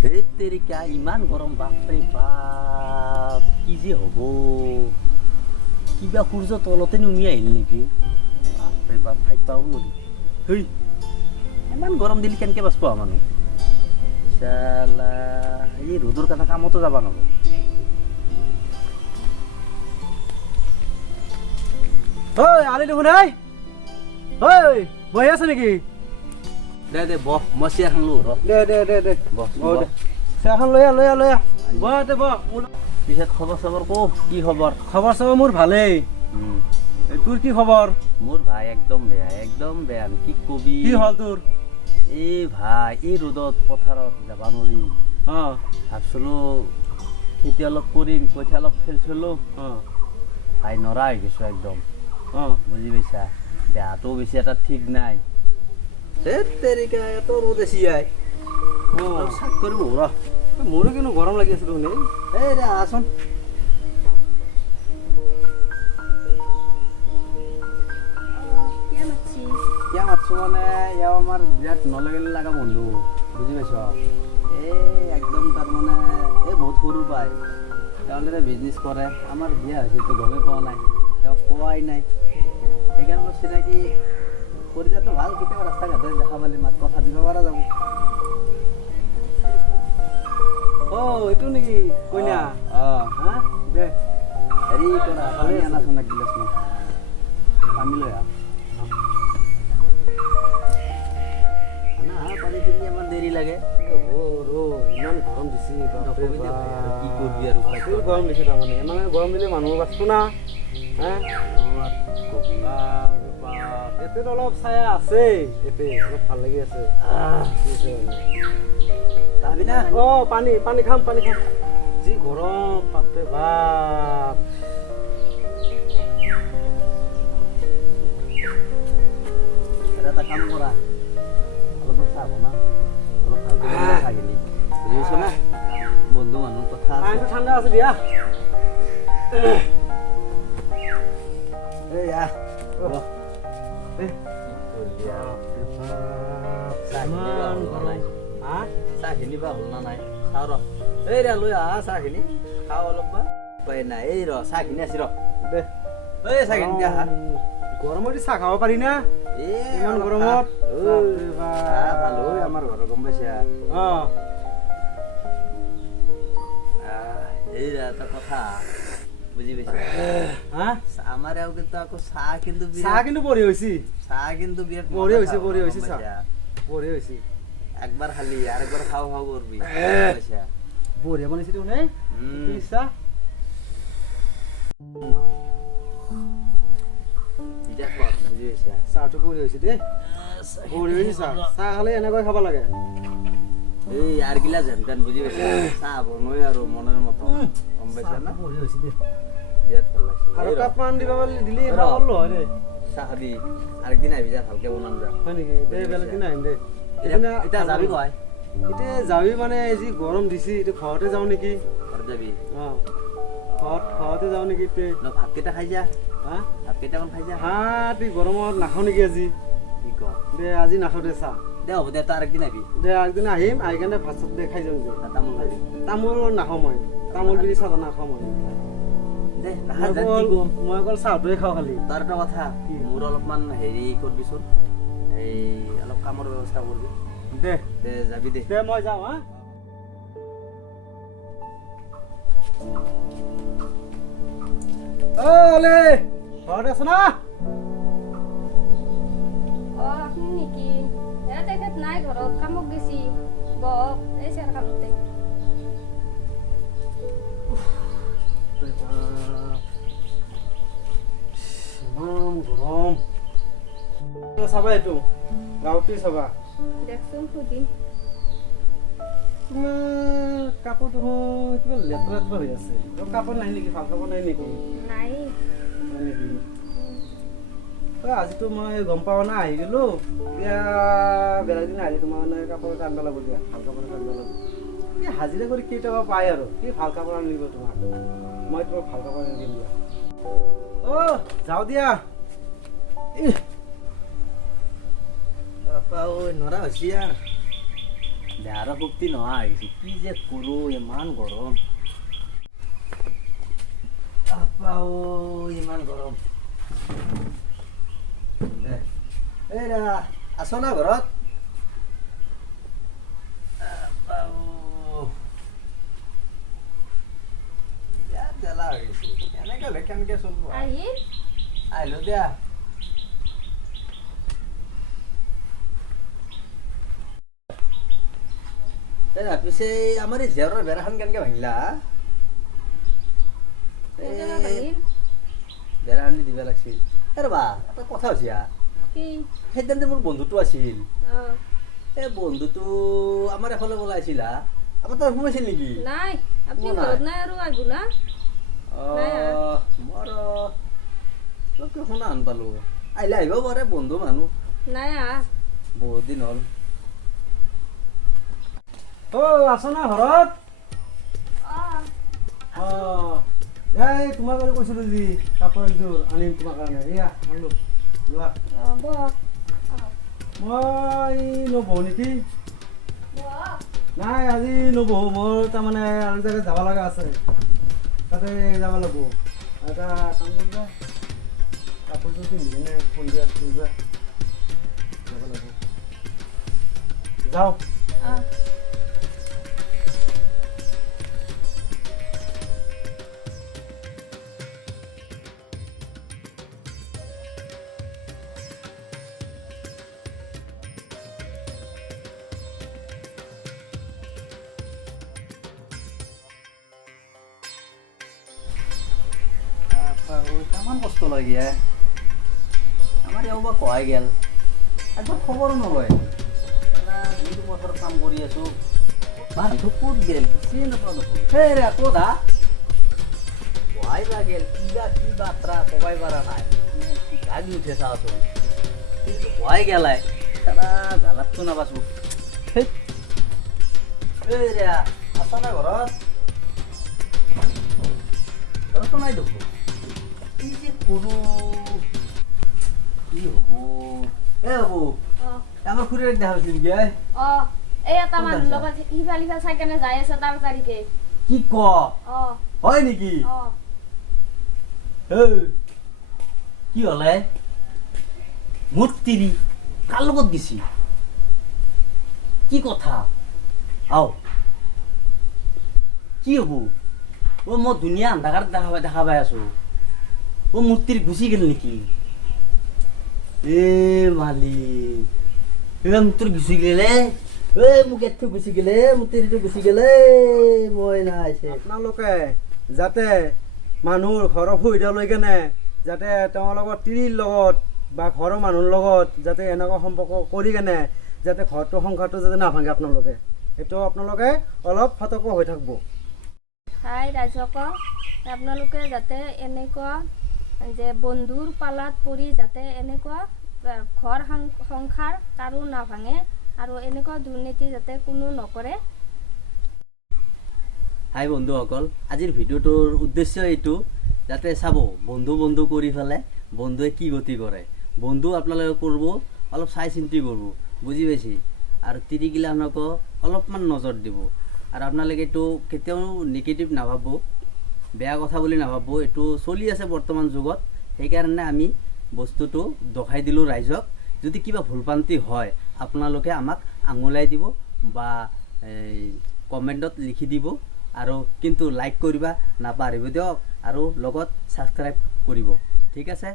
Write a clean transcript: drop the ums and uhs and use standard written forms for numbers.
ধেত তেৰিকা ইমান গৰম বাপৰে বাপ কি যে হ'ব কিবা সূৰ্য তলতে নুমি আহিল নেকি বাপৰে বাপ ঠাইত পাব নোৱাৰি হেই ইমান গৰম দিলে কেনেকৈ বাচ পোৱা মানুহ চালা এই ৰ'দৰ কাৰণে কামতো যাব নোৱাৰো ঐ আলি দেখোন ঐ বহি আছে নেকি দে দে বহ মই চিয়াখন লো ৰ দে বহ চাহখন লৈ আহ বহ দে বহ পিছত খবৰ চবৰ কো কি খবৰ খবৰ চবৰ মোৰ ভালেই তোৰ কি খবৰ মোৰ ভাই একদম বেয়া কি কবি কি হ'ল তোৰ এই ভাই এই ৰ'দত পথাৰত যাব নোৱাৰি অঁ ভাবছিলোঁ খেতি অলপ কৰিম কঠীয়া অলপ খেলিছিলোঁ অঁ ভাই নৰা হৈ গৈছোঁ একদম অঁ বুজি পাইছা দেহাটো বেছি এটা ঠিক নাই ধেত তেৰিকা এত ৰ'দ আছে আই অঁ চাক কৰিব ৰ মোৰো কিন্তু গৰম লাগি আছে দেখোন এই দে আচোন কিয় মাতছোঁ মানে এওঁ আমাৰ বিৰাট নলগিলে লগা বন্ধু বুজি পাইছ এই একদম তাৰমানে এই বহুত সৰু পায় তেওঁলোকে বিজনেছ কৰে আমাৰ বিয়া হৈছেতো গমেই পোৱা নাই তেওঁক কোৱাই নাই সেইকাৰণে মোৰ চিনাকি কৰি দিয়াটো ভাল কেতিয়াবা ৰাস্তা ঘাটে দেখা পালে মাত কথা দিব পৰা যাব অঁ এইটো নেকি কইনা অঁ হা দে হেৰি কৰা পানী আনাচোন এক গিলাচমান পানী লৈ আহ পানী খিনি আমাৰ দেৰি লাগে ইমান গৰম দিছে কি কৰিবি আৰু গৰম দিছে তাৰমানে মানে গৰম দিলে মানুহ বাচব না ইয়াতে অলপ ছায়া আছে ইয়াতে অলপ ভাল লাগি আছে অঁ পানী খাম যি গৰম বাপৰে বাপ এটা কাম কৰা অলপ চাব না অলপ ভালকৈ চাগিনি বুজিছ না বন্ধু মানুহ কথা পানীটো ঠাণ্ডা আছে দিয়া এই আহ চাহখিনি বা হ'ল না নাই চাওঁ ৰ এই ৰে লৈ আহা চাহখিনি খাওঁ অলপমান উপায় নাই এই ৰ চাহখিনি আছে ৰ দে এই চাহখিনি দিয়া আহা গৰমত চাহ খাব পাৰি না ইমান গৰমত ভাল হয় আমাৰ ঘৰৰ গম পাইছা অঁ এই এটা কথা বুজি পাইছা হা আমাৰ এওঁ কিন্তু আকৌ চাহ কিন্তু বঢ়িয়া হৈছে বিৰাট বঢ়িয়া হৈছে চাহ বঢ়িয়া হৈছে একবাৰ খালি আৰু একবাৰ খাওঁ কৰবি বঢ়িয়া বনাইছে দেখোন চাহ চাহটো বঢ়িয়া হৈছে দেই বঢ়িয়া হৈছে চাহ খালে এনেকৈ খাব লাগে এই আর গিলা যেন বুঝি পাইছা চাহ বনোই আৰু মনেৰ মতো গম পাইছা না বঢ়িয়া হৈছে দেই বিৰাট ভাল লাগছে আৰু কাপমান দিবা দিলি ভাল হয় ৰে চাহ দি আরেকদিন আইবি যা ভালকে বনাম যা হয় নেকি দে বেলেগ দিন আহিম দে এটা যাবি কয় এতিয়া যাবি মানে যি গৰম দিছি এতিয়া ঘৰতে যাওঁ নেকি ঘৰত যাবি ঘৰতে যাওঁ নেকি ভাতকেইটা খাই যা হা ভাতকেইটামান খাই যা তুই গৰমত নাখাওঁ নেকি আজি কি ক দে আজি নাখাওঁ দে চাহ দে হ'ব দে তই আরেকদিন আইবি দে একদিন আহিম আহি কেনে ভাত চাত দে খাই যাম দে তামোল খাবি তামোল নাখাওঁ মই তামোল বিৰি চাহ নাখাওঁ মই দে মই অকল চাহটোৱে খাওঁ খালি তাৰ এটা কথা মোৰ অলপমান হেৰি কৰবিচোন এই অলপ কামৰ ব্যৱস্থা কৰবি দে দে যাবি দে দে মই যাওঁ হা অলে ঘৰতে আছ না আপনি নেকি এৰা তেখেত নাই ঘৰত কামক গেছি বহ এই চেৰ কামতে ইমান গৰম চাবা এইটো গাঁৱতে চাবা দেখচোন সুধিম তোমাৰ কাপোৰ দেখোন কিবা লেতেৰা হৈ আছে কাপোৰ নাই নেকি ভাল কাপোৰ নাই নেকি নাই নেকি আজিতো মই গম পাওঁ না আহি গ'লো এতিয়া বেলেগ দিন আহিলে তোমাৰ মানে কাপোৰ এটা আনিব লাগিব দিয়া ভাল কাপোৰ এটা আনিব লাগিব এই হাজিৰা কৰি কেইটকা পায় আৰু কি ভাল কাপোৰ আনিব তোমাক মই তোমাক ভাল কাপোৰ আনি দিম দিয়া যাওঁ দিয়া নৰা হৈছে দেহাৰো শক্তি নোহোৱা হৈছে কি যে কৰোঁ ইমান গৰম আপাও ইমান গৰম এই আছ না ঘৰত আপাও ইয়াত জ্বালা হৈ গৈছে এনেকৈ হ'লে কেনেকৈ চলিব আহিলোঁ দিয়া পিছে আমাৰ এই জেওৰৰ বেৰাখন কেনেকৈ ভাঙিলা বেৰাখন দিব লাগিছিল ৰ'বা এটা কথা হৈছে সেইদিনা মোৰ বন্ধুটো আছিল এই বন্ধুটো আমাৰ এফালে ওলাইছিল আমাৰ তাৰ সোমাইছিল নেকি মই শুনা আন পালো আহিলে আহিব পাৰে বন্ধু মানুহ বহুত দিন হ'ল আছ না ঘৰত এই তোমাৰ কাৰণে কৈছিলোঁ যি কাপোৰ একযোৰ আনিম তোমাৰ কাৰণে এয়া আনিলোঁ লোৱা মই নবহোঁ নেকি নাই আজি নবহোঁ মোৰ তাৰমানে আৰু জেগাত যাব লগা আছে তাতে যাব লাগিব এটা কাম কৰিবা কাপোৰযোৰ পিন্ধি কিনে সন্ধিয়া ফুৰিবা যাব লাগিব যাওঁ ইমান কষ্ট লাগে আমাৰ ইয়াৰ পৰা কহাই গেল একবাৰ খবৰ নলয় যিটো পথাৰত কাম কৰি আছো মানুহটো ক'ত গেল চিনি নাপাওঁ দেখোন সেই ৰে ক'ত কহাই বা গেল কিবা কি বাত্ৰা কবাই পাৰা নাই গাড়ী উঠে চাওঁচোন কিন্তু কহাই গেলাই তাৰা গালাতটো নাপাছোঁ এই ৰে আছা না ঘৰত ঘৰতো নাই দেখোন কি যে কৰোঁ কি হ'ব এ হ'ব আমাৰ খুৰীৰ দেখা হৈছিল নেকি কি ক হয় নেকি কি হলে মোৰ তিৰি কাৰ লগত গেছি কি কথা আও কি হ'ব মই ধুনীয়া আন্ধাৰত দেখা পাই আছো মূৰ্তিৰ গুচি গেল নেকি এ মালিক মূৰ্তিৰ গুচি গেলে মোক এথ গুচি গেলে মূৰ্তিটো গুচি গেলে মই নাই আপোনালোকে যাতে মানুহৰ ঘৰৰ সুবিধা লৈ কেনে যাতে তেওঁৰ লগত তিৰিৰ লগত বা ঘৰৰ মানুহৰ লগত যাতে এনেকুৱা সম্পৰ্ক কৰি কেনে যাতে ঘৰটো সংসাৰটো যাতে নাভাঙে আপোনালোকে সেইটো আপোনালোকে অলপ সতৰ্ক হৈ থাকিব ৰাইজসকল আপোনালোকে যাতে এনেকুৱা যে বন্ধুৰ পালাত পৰি যাতে এনেকুৱা ঘৰ সংসাৰ কাৰো নাভাঙে আৰু এনেকুৱা দুৰ্নীতি যাতে কোনো নকৰে হাই বন্ধুসকল আজিৰ ভিডিঅ'টোৰ উদ্দেশ্য এইটো যাতে চাব বন্ধু বন্ধু কৰি পেলাই বন্ধুৱে কি গতি কৰে বন্ধু আপোনালোকে কৰিব অলপ চাই চিন্তি কৰিব বুজি পাইছে আৰু তিৰিগিলাখনকো অলপমান নজৰ দিব আৰু আপোনালোকে এইটো কেতিয়াও নিগেটিভ নাভাব বেয়া কথা বুলি নাভাব এইটো চলি আছে বৰ্তমান যুগত সেইকাৰণে আমি বস্তুটো দেখাই দিলোঁ ৰাইজক যদি কিবা ভুলভ্ৰান্তি হয় আপোনালোকে আমাক আঙুলাই দিব বা কমেণ্টত লিখি দিব আৰু কিন্তু লাইক কৰিবা নাপাহৰিব দিয়ক আৰু লগত ছাবস্ক্ৰাইব কৰিব ঠিক আছে